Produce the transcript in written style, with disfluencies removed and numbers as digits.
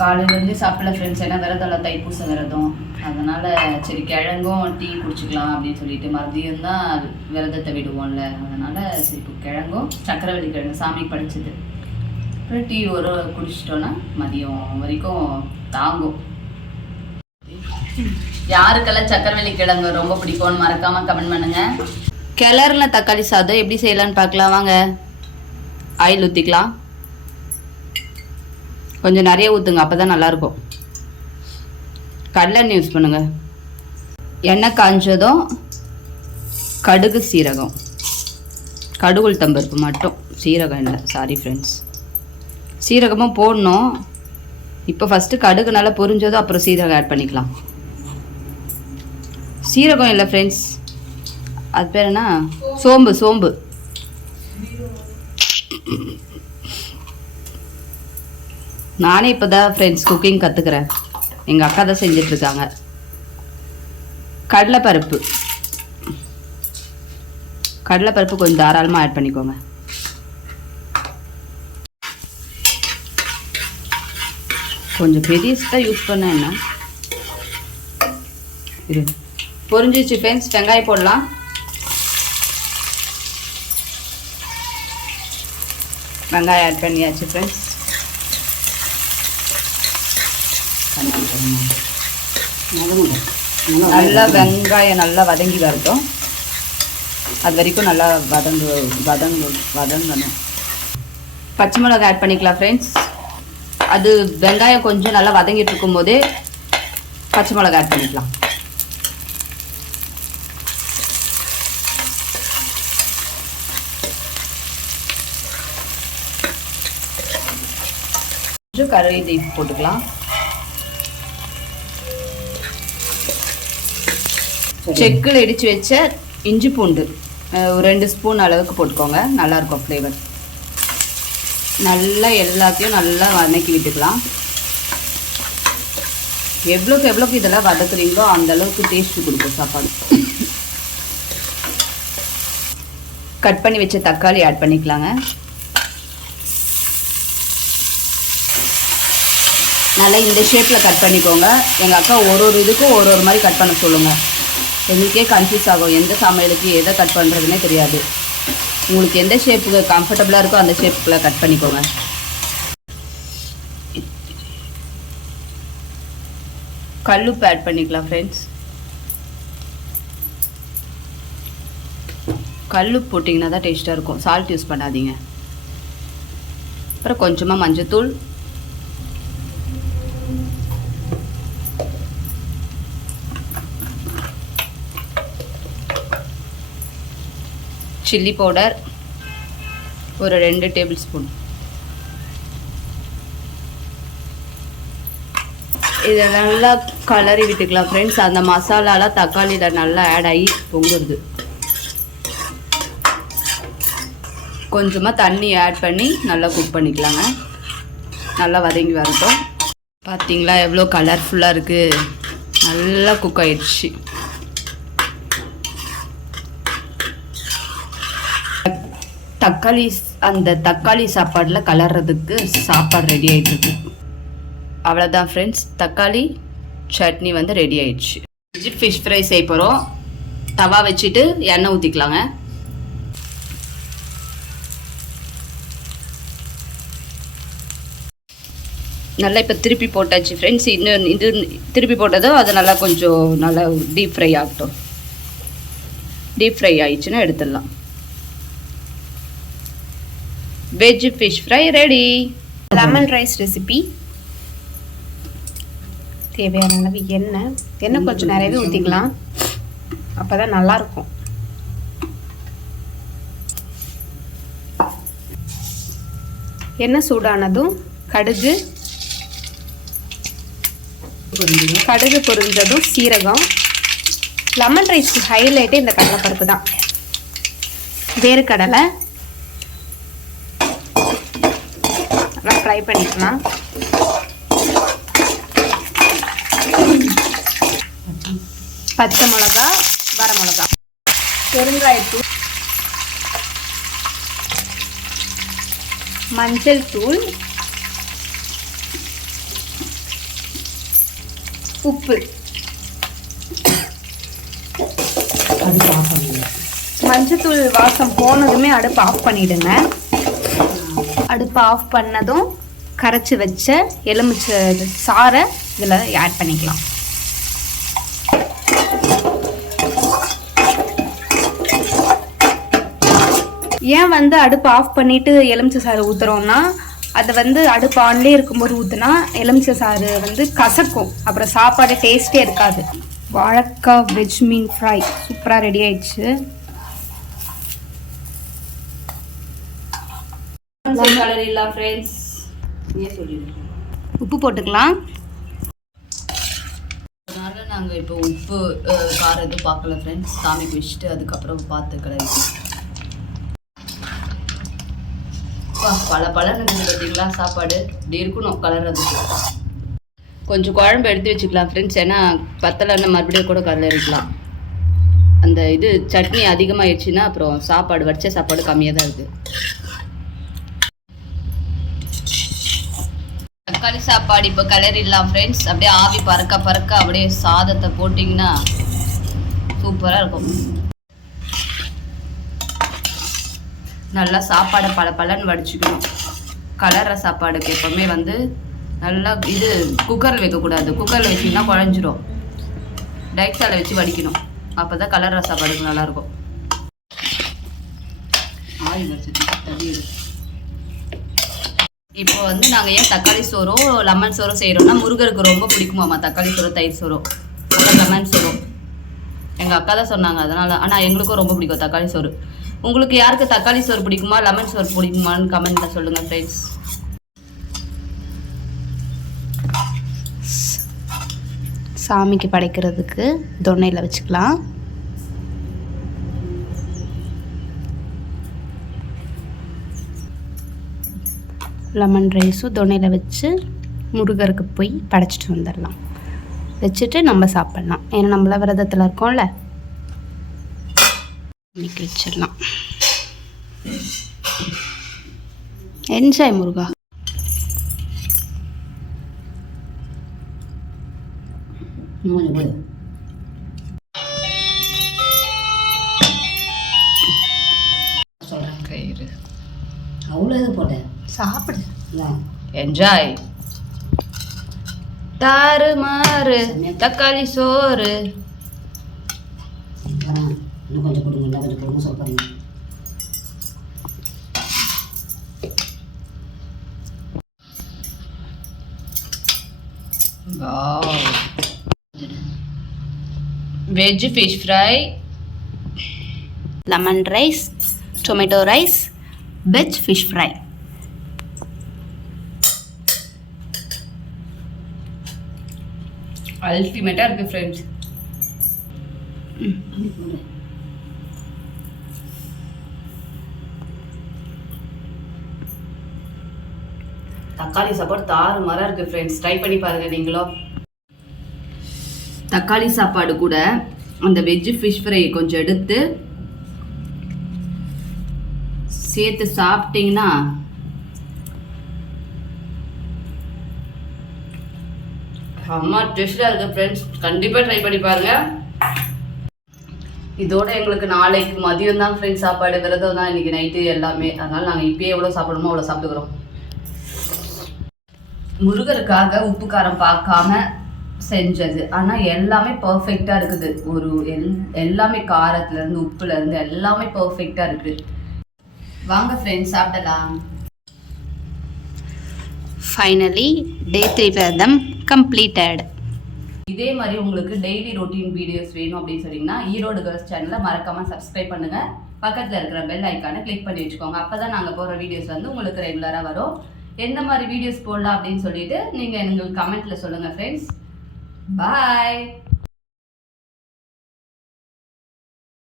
காலையிலேருந்து சாப்பிடல ஃப்ரெண்ட்ஸ், ஏன்னா விரதம் தைப்பூச விரதம். அதனால் சரி கிழங்கும் டீ குடிச்சிக்கலாம் அப்படின்னு சொல்லிட்டு மதியம் தான் விரதத்தை விடுவோம்ல, அதனால் சரி இப்போ கிழங்கும் சக்கரவள்ளி கிழங்கு சாமி படிச்சது, அப்புறம் டீ ஒரு குடிச்சிட்டோன்னா மதியம் வரைக்கும் தாங்கும். யாருக்கெல்லாம் சக்கரவள்ளி கிழங்கு ரொம்ப பிடிக்கும்னு மறக்காமல் கமெண்ட் பண்ணுங்கள். கிளறுன தக்காளி சாதம் எப்படி செய்யலான்னு பார்க்கலாம் வாங்க. ஆயில் ஊற்றிக்கலாம், கொஞ்சம் நிறைய ஊற்றுங்க, அப்போ தான் நல்லாயிருக்கும். கடலெண்ணெய் யூஸ் பண்ணுங்கள். எண்ணெய் காஞ்சதும் கடுகு சீரகம், கடுகு உளுத்தம்பருப்பு மட்டும், சீரகம் இல்லை, சாரி ஃப்ரெண்ட்ஸ். சீரகமும் போடணும். இப்போ ஃபஸ்ட்டு கடுகு நல்லா பொரிஞ்சதும் அப்புறம் சீரகம் ஆட் பண்ணிக்கலாம். சீரகம் இல்லை ஃப்ரெண்ட்ஸ், அது பேர் என்ன, சோம்பு. சோம்பு நானே இப்போ தான் ஃப்ரெண்ட்ஸ் குக்கிங் கற்றுக்கிறேன், எங்கள் அக்கா தான் செஞ்சிட்ருக்காங்க. கடலைப்பருப்பு கொஞ்சம் தாராளமாக ஆட் பண்ணிக்கோங்க. கொஞ்சம் பெரிய தான் யூஸ் பண்ண என்ன இது பொரிஞ்சிச்சு ஃப்ரெண்ட்ஸ். வெங்காயம் போடலாம். வெங்காயம் ஆட் பண்ணியாச்சு ஃப்ரெண்ட்ஸ். நல்லா வெங்காயம் நல்லா வதங்கி வரட்டும், அது வரைக்கும் நல்லா வதங்கணும். பச்சை மிளகாய் ஆட் பண்ணிக்கலாம் ஃப்ரெண்ட்ஸ். அது வெங்காயம் கொஞ்சம் நல்லா வதங்கிட்டு இருக்கும் போதே பச்சை மிளகாய் ஆட் பண்ணிக்கலாம். கொஞ்சம் கறி லீஃப் போட்டுக்கலாம். செக்கில் இடித்து வச்ச இஞ்சி பூண்டு ஒரு 2 ஸ்பூன் அளவுக்கு போட்டுக்கோங்க, நல்லாயிருக்கும் ஃப்ளேவர். நல்லா எல்லாத்தையும் நல்லா வதக்கி விட்டுக்கலாம். எவ்வளோக்கு இதெல்லாம் வதக்குறீங்களோ அந்த அளவுக்கு டேஸ்ட்டு கொடுக்கும் சாப்பாடு. கட் பண்ணி வச்ச தக்காளி ஆட் பண்ணிக்கலாங்க. நல்லா இந்த ஷேப்பில் கட் பண்ணிக்கோங்க. எங்கள் அக்கா ஒரு இதுக்கும் ஒரு மாதிரி கட் பண்ண சொல்லுங்கள். எங்களுக்கே கன்ஃபியூஸ் ஆகும், எந்த சமையலுக்கு எதை கட் பண்ணுறதுனே தெரியாது. உங்களுக்கு எந்த ஷேப்புக்கு கம்ஃபர்டபுளாக இருக்கோ அந்த ஷேப்புக்குள்ளே கட் பண்ணிக்கோங்க. கல்லுப்பு ஆட் பண்ணிக்கலாம் ஃப்ரெண்ட்ஸ். கல்லுப்பு போட்டிங்கன்னா தான் டேஸ்ட்டாக இருக்கும், சால்ட் யூஸ் பண்ணாதீங்க. அப்புறம் கொஞ்சமாக மஞ்சத்தூள், சில்லி பவுடர் ஒரு 2 டேபிள் ஸ்பூன். இதை நல்லா கலரி விட்டுக்கலாம் ஃப்ரெண்ட்ஸ். அந்த மசாலாலாம் தக்காளியில் நல்லா ஆட் ஆகி பொங்குறது. கொஞ்சமாக தண்ணி ஆட் பண்ணி நல்லா குக் பண்ணிக்கலாங்க. நல்லா வதங்கி வரட்டும். பார்த்தீங்களா எவ்வளோ கலர்ஃபுல்லாக இருக்குது, நல்லா குக் ஆயிடுச்சு. தக்காளி சாப்பாடில் கலர்றதுக்கு சாப்பாடு ரெடி ஆகிட்டுருக்கு. அவ்வளோதான் ஃப்ரெண்ட்ஸ், தக்காளி சட்னி வந்து ரெடி ஆயிடுச்சு. ஃபிஷ் ஃப்ரை செய்ய போகிறோம். தவா வச்சுட்டு எண்ணெய் ஊற்றிக்கலாங்க. நல்லா இப்போ திருப்பி போட்டாச்சு ஃப்ரெண்ட்ஸ். இன்னும் இது திருப்பி போட்டதும் அது நல்லா கொஞ்சம் நல்லா டீப் ஃப்ரை ஆகட்டும். டீப் ஃப்ரை ஆயிடுச்சுன்னா எடுத்துடலாம். Veg fish fry ready. Lemon rice recipe. தேவையான அளவு எண்ணெய் கொஞ்சம் நிறையவே ஊற்றிக்கலாம், அப்போ தான் நல்லாயிருக்கும். எண்ணெய் சூடானதும் கடுகு பொரிஞ்சதும் சீரகம். லெமன் ரைஸ்க்கு ஹைலைட்டே இந்த கடலைப்பருப்பு தான். வேர்க்கடலை நல்லா ஃப்ரை பண்ணிக்கலாம். பச்சை மிளகா, வரமிளகா, பெருங்காயத்தூள், மஞ்சள் தூள், உப்பு, அடுப்பு ஆஃப் பண்ணிடுங்க. மஞ்சத்தூள் வாசம் போனதுமே அடுப்பு ஆஃப் பண்ணிடுங்க. அடுப்பு ஆஃப் பண்ணதும் கரைச்சி வச்ச எலுமிச்சை சாறை இதில் ஆட் பண்ணிக்கலாம். ஏன் வந்து அடுப்பு ஆஃப் பண்ணிவிட்டு எலுமிச்சை சாறு ஊற்றுறோன்னா, அதை வந்து அடுப்பு ஆன்லேயே இருக்கும்போது ஊற்றுனா எலுமிச்சை சாறு வந்து கசக்கும், அப்புறம் சாப்பாடு டேஸ்ட்டே இருக்காது. வாழைக்காய் வெஜ் மீன் ஃப்ரை சூப்பராக ரெடி ஆயிடுச்சு. உப்பு போட்டுக்கலாம். அதனால நாங்கள் இப்போ உப்பு காரம் எதுவும் பார்க்கல ஃப்ரெண்ட்ஸ். சாமிக்கு வச்சுட்டு அதுக்கப்புறம் பார்த்து கலரி பல பலன்னு பார்த்தீங்களா சாப்பாடு இப்படி இருக்கணும் கலர்றதுக்கு. கொஞ்சம் குழம்பு எடுத்து வச்சுக்கலாம் ஃப்ரெண்ட்ஸ், ஏன்னா பத்தலைன்னு மறுபடியும் கூட கலரிக்கலாம். அந்த இது சட்னி அதிகமாகிடுச்சுன்னா அப்புறம் சாப்பாடு வடிச்ச சாப்பாடு கம்மியாக தான் இருக்குது. தக்காளி சாப்பாடு இப்போ கலரிடலாம் ஃப்ரெண்ட்ஸ். அப்படியே ஆவி பறக்க பறக்க அப்படியே சாதத்தை போட்டிங்கன்னா சூப்பராக இருக்கும். நல்லா சாப்பாடை பல பலன்னு வடிச்சுக்கணும். கலர்ற சாப்பாடுக்கு எப்போவுமே வந்து நல்லா இது குக்கரில் வைக்கக்கூடாது. குக்கரில் வச்சிங்கன்னா குழஞ்சிரும். டைக்ஸாவில் வச்சு வடிக்கணும். அப்போ தான் கலர்ற சாப்பாடுக்கு நல்லாயிருக்கும். ஆயில் வச்சு இப்போ வந்து நாங்கள் ஏன் தக்காளி சோறோ லெமன் சோறோ செய்கிறோம்னா, முருகருக்கு ரொம்ப பிடிக்குமாம்மா தக்காளி சோறோ தயிர் சோறோ அப்புறம் லெமன் சோறோ. எங்கள் அக்கா தான் சொன்னாங்க அதனால். ஆனால் எங்களுக்கும் ரொம்ப பிடிக்கும் தக்காளி சோறு. உங்களுக்கு யாருக்கு தக்காளி சோறு பிடிக்குமா லெமன் சோறு பிடிக்குமான்னு கமெண்ட்டில் சொல்லுங்கள் ஃப்ரெண்ட்ஸ். சாமிக்கு படைக்கிறதுக்கு தொன்னையில் வச்சுக்கலாம். லெமன் ரைஸும் தொன்னையில் வச்சு முருகருக்கு போய் படைச்சிட்டு வந்துடலாம். வச்சுட்டு நம்ம சாப்பிட்லாம். ஏன்னா நம்மளாம் விரதத்தில் இருக்கோம்ல, இன்னைக்கு வச்சிடலாம். என்ஜாய் முருகா. சொல்கிறேன் கயிறு அவ்வளோ இது போட்டேன். சாப்பிடு, என்ஜாய். தாறுமாறு தக்காளி சோறு. இன்னும் கொஞ்சம் கொடுங்க, இன்னும் கொஞ்சம் கொடுங்க சொல்கிறீங்க. Veg fish fry, lemon rice, tomato rice, veg fish fry. அல்டிமேட்டாக இருக்குது ஃப்ரெண்ட்ஸ். தக்காளி சாப்பாடு தாறுமாறாக இருக்குது ஃப்ரெண்ட்ஸ். ட்ரை பண்ணி பாருங்கள் நீங்களும். தக்காளி சாப்பாடு கூட அந்த வெஜ்ஜு ஃபிஷ் ஃப்ரை கொஞ்சம் எடுத்து சேர்த்து சாப்பிட்டீங்கன்னா அம்மா டேஸ்டாக இருக்குது ஃப்ரெண்ட்ஸ். கண்டிப்பாக ட்ரை பண்ணி பாருங்கள். இதோட எங்களுக்கு நாளைக்கு மதியம் தான் ஃப்ரெண்ட்ஸ் சாப்பாடு. விரதம் தான் இன்றைக்கி நைட்டு எல்லாமே. அதனால் நாங்கள் இப்போயே எவ்வளோ சாப்பிடணுமோ அவ்வளோ சாப்பிட்டுக்கிறோம். முருகருக்காக உப்பு காரம் பார்க்காம செஞ்சது. ஆனால் எல்லாமே பர்ஃபெக்டாக இருக்குது. ஒரு எல்லாமே காரத்துலேருந்து உப்புலேருந்து எல்லாமே பர்ஃபெக்டாக இருக்குது. வாங்க ஃப்ரெண்ட்ஸ் சாப்பிடலாம். ஃபைனலி டே 3 விரதம் கம்ப்ளீட்டட். இதே மாதிரி உங்களுக்கு டெய்லி ரொட்டீன் வீடியோஸ் வேணும் அப்படின்னு சொன்னீங்கன்னா ஈரோடு கேர்ள்ஸ் சேனலை மறக்காமல் சப்ஸ்கிரைப் பண்ணுங்கள். பக்கத்தில் இருக்கிற பெல் ஐக்கானை கிளிக் பண்ணி வச்சுக்கோங்க. அப்போ தான் நாங்கள் போகிற வீடியோஸ் வந்து உங்களுக்கு ரெகுலராக வரும். எந்த மாதிரி வீடியோஸ் போடலாம் அப்படின்னு சொல்லிட்டு நீங்கள் எங்களுக்கு கமெண்ட்டில் சொல்லுங்கள் ஃப்ரெண்ட்ஸ். பாய்.